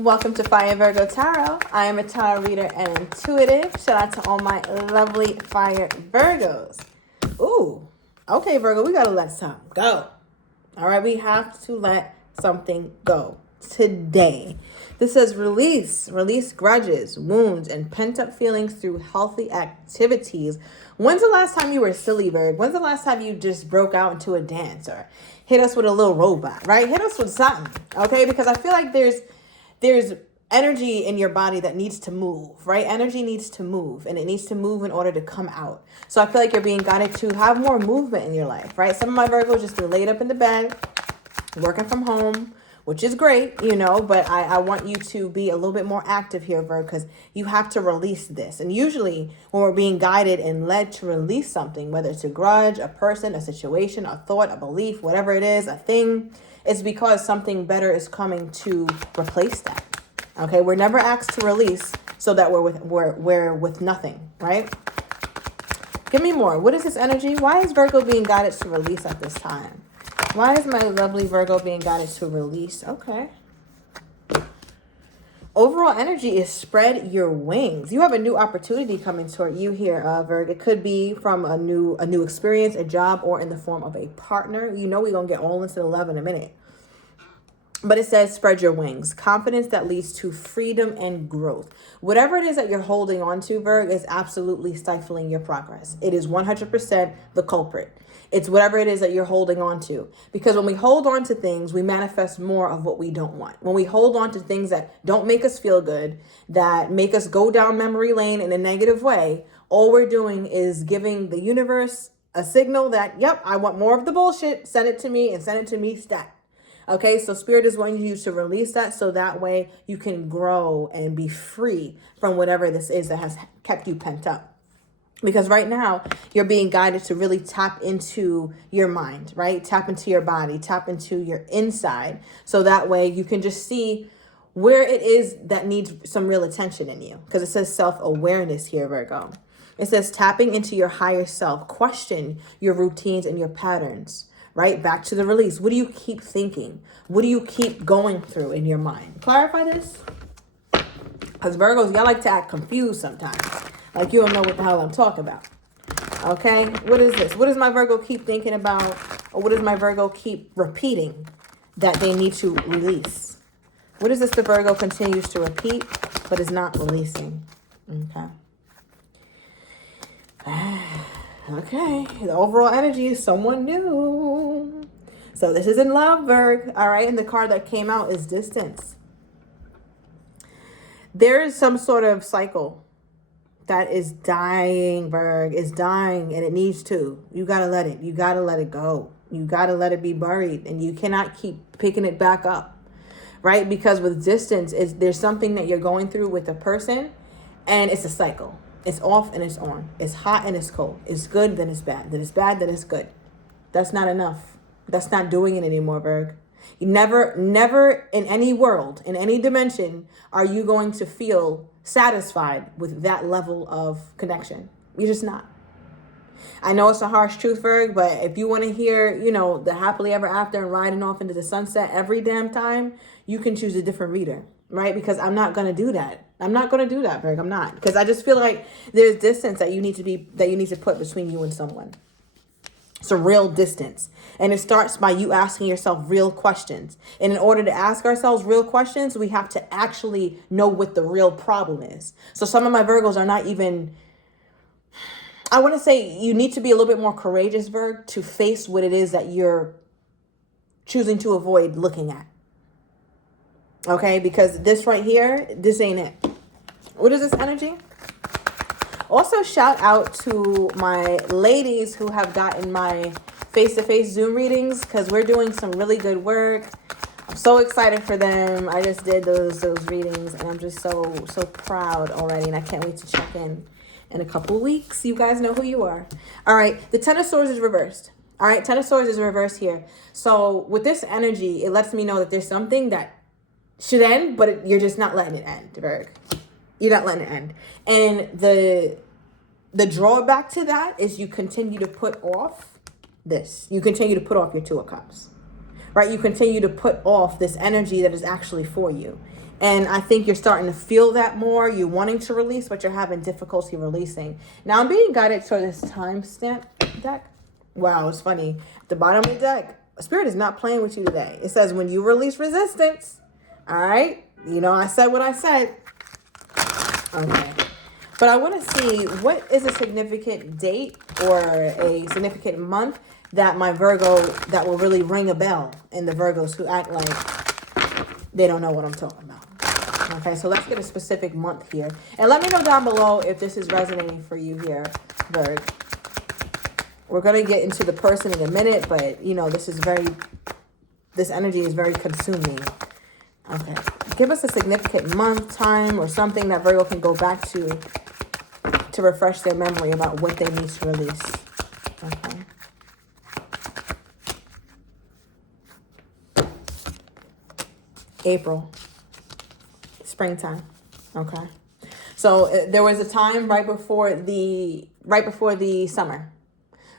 Welcome to Fire Virgo Tarot. I am a tarot reader and intuitive. Shout out to all my lovely Fire Virgos. Ooh, okay, Virgo, we gotta let something go. All right, we have to let something go today. This says release grudges, wounds, and pent-up feelings through healthy activities. When's the last time you were silly, Virg? When's the last time you just broke out into a dance or hit us with a little robot, right? Hit us with something, okay? Because I feel like there's energy in your body that needs to move, right? Energy needs to move, and it needs to move in order to come out. So I feel like you're being guided to have more movement in your life, right? Some of my Virgos just been laid up in the bed, working from home, which is great, you know, but I want you to be a little bit more active here, Virgo, because you have to release this. And usually when we're being guided and led to release something, whether it's a grudge, a person, a situation, a thought, a belief, whatever it is, a thing, it's because something better is coming to replace that. Okay, we're never asked to release so that we're with nothing, right? Give me more. What is this energy? Why is Virgo being guided to release at this time? Why is my lovely Virgo being guided to release? Okay. Overall energy is spread your wings. You have a new opportunity coming toward you here, Virgo. It could be from a new experience, a job, or in the form of a partner. You know we're going to get all into the love in a minute. But it says spread your wings. Confidence that leads to freedom and growth. Whatever it is that you're holding on to, Virgo, is absolutely stifling your progress. It is 100% the culprit. It's whatever it is that you're holding on to. Because when we hold on to things, we manifest more of what we don't want. When we hold on to things that don't make us feel good, that make us go down memory lane in a negative way, all we're doing is giving the universe a signal that, yep, I want more of the bullshit. Send it to me and send it to me stat. Okay, so Spirit is wanting you to release that so that way you can grow and be free from whatever this is that has kept you pent up. Because right now, you're being guided to really tap into your mind, right? Tap into your body, tap into your inside. So that way you can just see where it is that needs some real attention in you. Because it says self-awareness here, Virgo. It says tapping into your higher self. Question your routines and your patterns, right? Back to the release. What do you keep thinking? What do you keep going through in your mind? Clarify this. Because Virgos, y'all like to act confused sometimes. Like you don't know what the hell I'm talking about. Okay, what is this? What does my Virgo keep thinking about? Or what does my Virgo keep repeating that they need to release? What is this the Virgo continues to repeat but is not releasing? Okay. Okay, the overall energy is someone new. So this is in love, Virg. All right, and the card that came out is distance. There is some sort of cycle that is dying, Virg, is dying, and it needs to. You got to let it. You got to let it go. You got to let it be buried, and you cannot keep picking it back up, right? Because with distance, there's something that you're going through with a person, and it's a cycle. It's off and it's on. It's hot and it's cold. It's good, then it's bad. Then it's bad, then it's good. That's not enough. That's not doing it anymore, Virg. You never in any world, in any dimension, are you going to feel satisfied with that level of connection. You're just not. I know it's a harsh truth, Virg, but if you want to hear, you know, the happily ever after and riding off into the sunset every damn time, you can choose a different reader, right? Because I'm not going to do that. I'm not going to do that, Virg. I'm not. Because I just feel like there's distance that you need to put between you and someone. It's a real distance. And it starts by you asking yourself real questions. And in order to ask ourselves real questions, we have to actually know what the real problem is. So some of my Virgos are not even, I want to say you need to be a little bit more courageous, Virg, to face what it is that you're choosing to avoid looking at. Okay, because this right here, this ain't it. What is this energy? Also, shout out to my ladies who have gotten my face-to-face Zoom readings because we're doing some really good work. I'm so excited for them. I just did those readings and I'm just so proud already. And I can't wait to check in a couple of weeks. You guys know who you are. All right, the Ten of Swords is reversed. All right, Ten of Swords is reversed here. So with this energy, it lets me know that there's something that should end, but you're just not letting it end, Virg. You're not letting it end. And the drawback to that is you continue to put off this. You continue to put off your Two of Cups, right? You continue to put off this energy that is actually for you. And I think you're starting to feel that more. You're wanting to release, but you're having difficulty releasing. Now I'm being guided to this timestamp deck. Wow, it's funny. At the bottom of the deck, Spirit is not playing with you today. It says when you release resistance, all right? You know, I said what I said. Okay. But I want to see what is a significant date or a significant month that my Virgo, that will really ring a bell in the Virgos who act like they don't know what I'm talking about. Okay, so let's get a specific month here. And let me know down below if this is resonating for you here, Virg. We're going to get into the person in a minute, but, you know, this energy is very consuming. Okay, give us a significant month, time, or something that Virgo can go back to refresh their memory about what they need to release. Okay. April. Springtime. Okay. So there was a time right before the summer,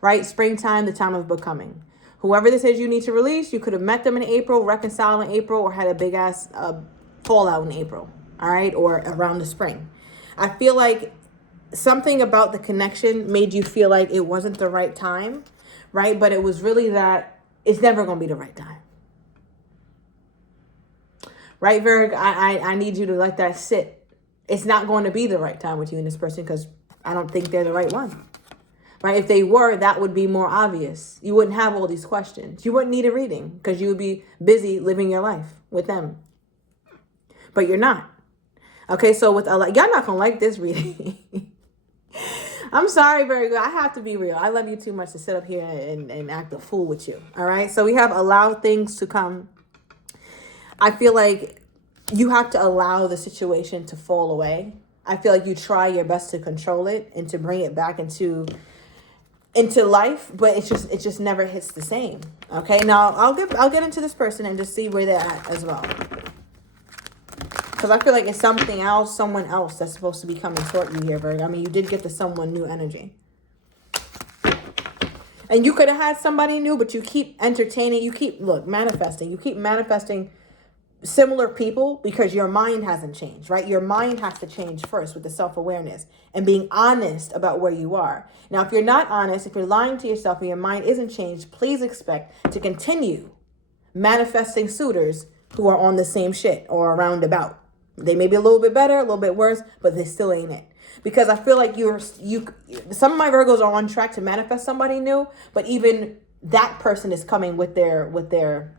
right? Springtime, the time of becoming. Whoever this is you need to release, you could have met them in April, reconciled in April, or had a big ass fallout in April. All right. Or around the spring. I feel like something about the connection made you feel like it wasn't the right time, right? But it was really that it's never going to be the right time. Right, Virg? I need you to let that sit. It's not going to be the right time with you and this person because I don't think they're the right one. Right? If they were, that would be more obvious. You wouldn't have all these questions. You wouldn't need a reading because you would be busy living your life with them. But you're not. Okay, so with y'all not going to like this reading. I'm sorry, Virgo. I have to be real. I love you too much to sit up here and act a fool with you. All right, so we have allowed things to come. I feel like you have to allow the situation to fall away. I feel like you try your best to control it and to bring it back into life, but it just never hits the same. Okay, now I'll get into this person and just see where they're at as well, because I feel like it's someone else that's supposed to be coming toward you here, Virgo. I mean, you did get the someone new energy. And you could have had somebody new, but you keep entertaining, you keep manifesting similar people because your mind hasn't changed, right? Your mind has to change first with the self-awareness and being honest about where you are. Now, if you're not honest, if you're lying to yourself and your mind isn't changed, please expect to continue manifesting suitors who are on the same shit or around about. They may be a little bit better, a little bit worse, but they still ain't it. Because I feel like some of my Virgos are on track to manifest somebody new, but even that person is coming with their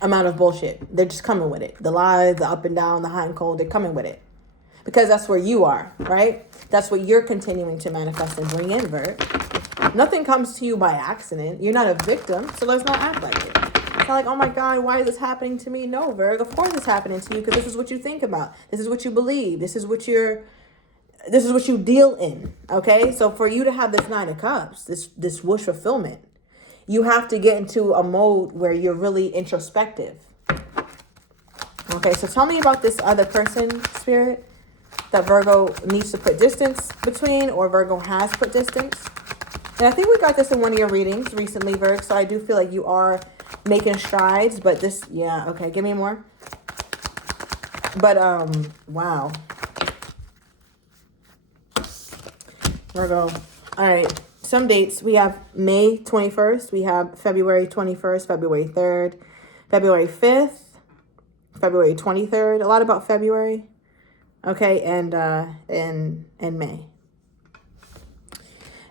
amount of bullshit. They're just coming with it. The lies, the up and down, the hot and cold, they're coming with it. Because that's where you are, right? That's what you're continuing to manifest and bring in, Virg. Nothing comes to you by accident. You're not a victim, so let's not act like it. It's not like, oh my God, why is this happening to me? No, Virg, of course it's happening to you because this is what you think about. This is what you believe. This is what you deal in, okay? So for you to have this Nine of Cups, this wish fulfillment, you have to get into a mode where you're really introspective. Okay, so tell me about this other person, Spirit, that Virgo needs to put distance between, or Virgo has put distance. And I think we got this in one of your readings recently, Virgo, so I do feel like you are making strides, but this, yeah, okay, give me more. But, wow. Virgo, all right. Some dates, we have May 21st, we have February 21st, February 3rd, February 5th, February 23rd, a lot about February, okay, and May.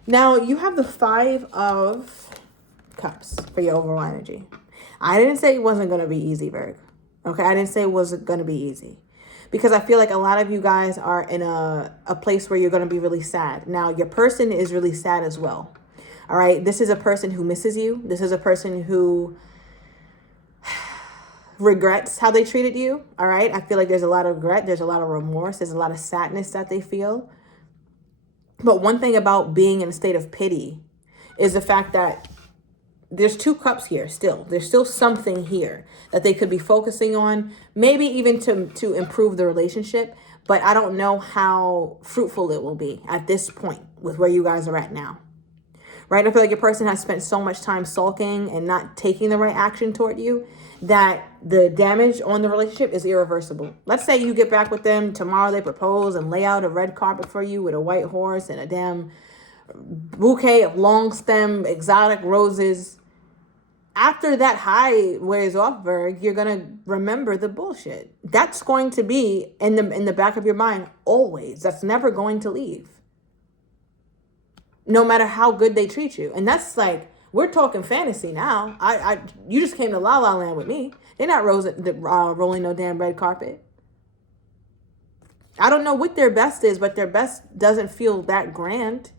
Now, you have the Five of Cups for your overall energy. I didn't say it wasn't going to be easy, Virg, okay? I didn't say it wasn't going to be easy. Because I feel like a lot of you guys are in a place where you're going to be really sad. Now, your person is really sad as well. All right. This is a person who misses you. This is a person who regrets how they treated you. All right. I feel like there's a lot of regret. There's a lot of remorse. There's a lot of sadness that they feel. But one thing about being in a state of pity is the fact that there's two cups here still. There's still something here that they could be focusing on, maybe even to improve the relationship. But I don't know how fruitful it will be at this point with where you guys are at now. right? I feel like your person has spent so much time sulking and not taking the right action toward you that the damage on the relationship is irreversible. Let's say you get back with them tomorrow, they propose and lay out a red carpet for you with a white horse and a damn bouquet of long stem exotic roses. After that high wears off, Virg, you're gonna remember the bullshit. That's going to be in the back of your mind always. That's never going to leave, no matter how good they treat you. And that's like, we're talking fantasy now. You just came to La La Land with me. They're not rolling no damn red carpet. I don't know what their best is, but their best doesn't feel that grand.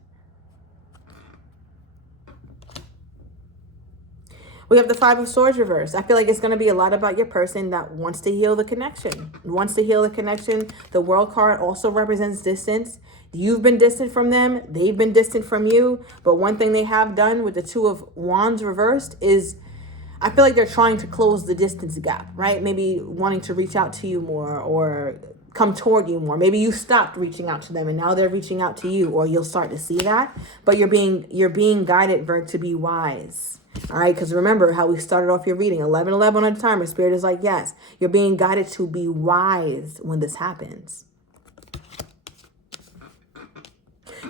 We have the Five of Swords reversed. I feel like it's going to be a lot about your person that wants to heal the connection. Wants to heal the connection. The World card also represents distance. You've been distant from them. They've been distant from you. But one thing they have done with the Two of Wands reversed is, I feel like they're trying to close the distance gap, right? Maybe wanting to reach out to you more or come toward you more. Maybe you stopped reaching out to them and now they're reaching out to you, or you'll start to see that. But you're being guided, Virg, to be wise. All right, because remember how we started off your reading, 11:11 on the timer. Spirit is like, yes, you're being guided to be wise when this happens.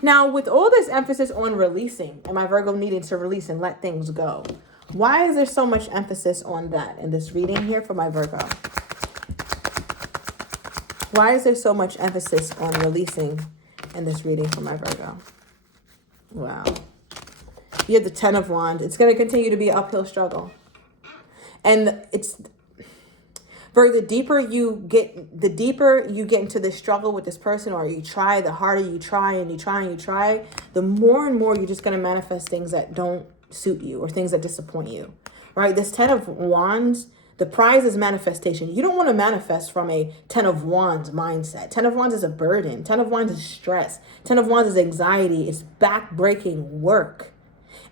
Now, with all this emphasis on releasing, and my Virgo needing to release and let things go, why is there so much emphasis on that in this reading here for my Virgo? Why is there so much emphasis on releasing in this reading for my Virgo? Wow. You have the Ten of Wands. It's going to continue to be an uphill struggle. And it's, Virgo, the deeper you get into this struggle with this person, or you try, the harder you try and you try and you try, the more and more you're just going to manifest things that don't suit you or things that disappoint you, right? This Ten of Wands, the prize is manifestation. You don't want to manifest from a Ten of Wands mindset. Ten of Wands is a burden. Ten of Wands is stress. Ten of Wands is anxiety. It's back-breaking work.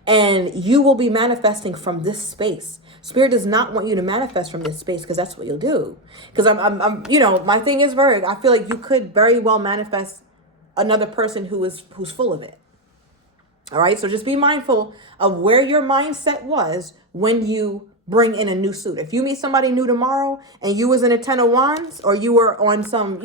And you will be manifesting from this space. Spirit does not want you to manifest from this space, because that's what you'll do. Because I'm my thing is, Virg, I feel like you could very well manifest another person who's full of it. All right. So just be mindful of where your mindset was when you bring in a new suit. If you meet somebody new tomorrow and you was in a Ten of Wands, or you were on some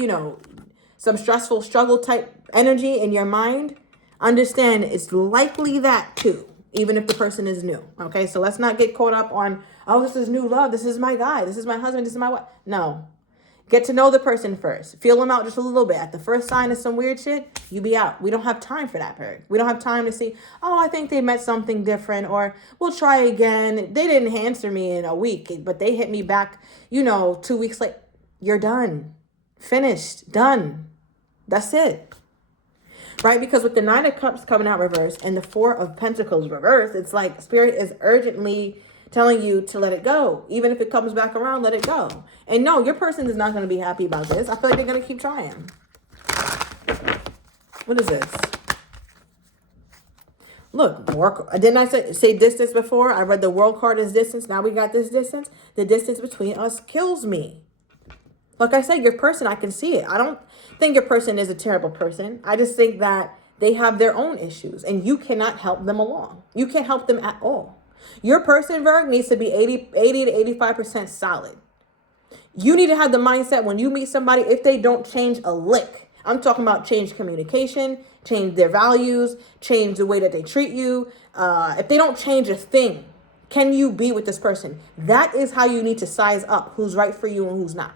stressful struggle type energy in your mind, understand it's likely that too. Even if the person is new. Okay, so let's not get caught up on, oh, this is new love. This is my guy. This is my husband. This is my wife. No. Get to know the person first. Feel them out just a little bit. At the first sign of some weird shit, you be out. We don't have time for that, Virg. We don't have time to see, oh, I think they met something different, or we'll try again. They didn't answer me in a week, but they hit me back, 2 weeks later. You're done. Finished. Done. That's it. Right? Because with the Nine of Cups coming out reversed and the Four of Pentacles reversed, it's like Spirit is urgently telling you to let it go. Even if it comes back around, let it go. And no, your person is not going to be happy about this. I feel like they're going to keep trying. What is this? Look, didn't I say distance before? I read the World card as distance. Now we got this distance. The distance between us kills me. Like I said, your person, I can see it. I don't think your person is a terrible person. I just think that they have their own issues and you cannot help them along. You can't help them at all. Your person, Virg, needs to be 80 to 85% solid. You need to have the mindset when you meet somebody, if they don't change a lick, I'm talking about change communication, change their values, change the way that they treat you. If they don't change a thing, can you be with this person? That is how you need to size up who's right for you and who's not.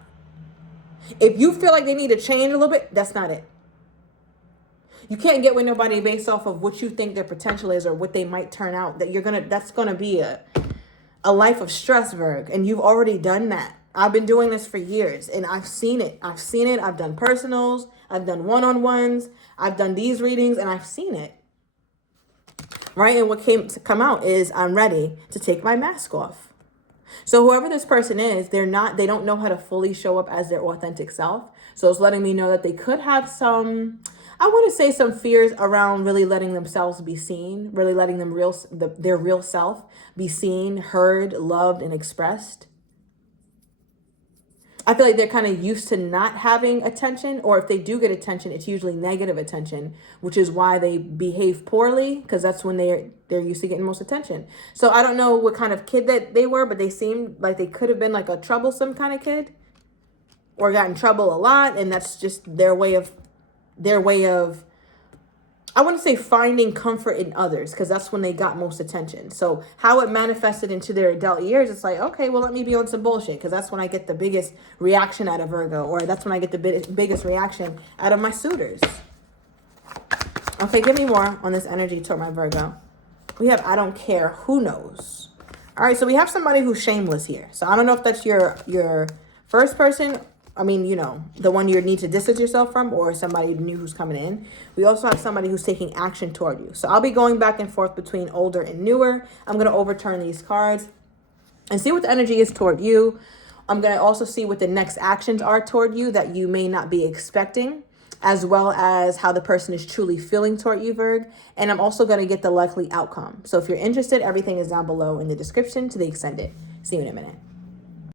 If you feel like they need to change a little bit, that's not it. You can't get with nobody based off of what you think their potential is or what they might turn out. That's gonna be a life of stress, Virg. And you've already done that. I've been doing this for years and I've seen it. I've done personals. I've done one-on-ones. I've done these readings and I've seen it. Right? And what come out is I'm ready to take my mask off. So whoever this person is, they don't know how to fully show up as their authentic self. So it's letting me know that they could have some fears around really letting themselves be seen, really letting them their real self be seen, heard, loved, and expressed. I feel like they're kind of used to not having attention, or if they do get attention, it's usually negative attention, which is why they behave poorly, because that's when they're used to getting most attention. So I don't know what kind of kid that they were, but they seemed like they could have been like a troublesome kind of kid, or got in trouble a lot, and that's just their way of I want to say finding comfort in others, because that's when they got most attention. So how it manifested into their adult years, it's like, okay, well, let me be on some bullshit, because that's when I get the biggest reaction out of Virgo, or that's when I get the biggest reaction out of my suitors. Okay, give me more on this energy toward my Virgo. We have I don't care, who knows? All right, so we have somebody who's shameless here. So I don't know if that's your first person, I mean, you know, the one you need to distance yourself from, or somebody new who's coming in. We also have somebody who's taking action toward you. So I'll be going back and forth between older and newer. I'm going to overturn these cards and see what the energy is toward you. I'm going to also see what the next actions are toward you that you may not be expecting, as well as how the person is truly feeling toward you, Virg. And I'm also going to get the likely outcome. So if you're interested, everything is down below in the description to the extended. See you in a minute.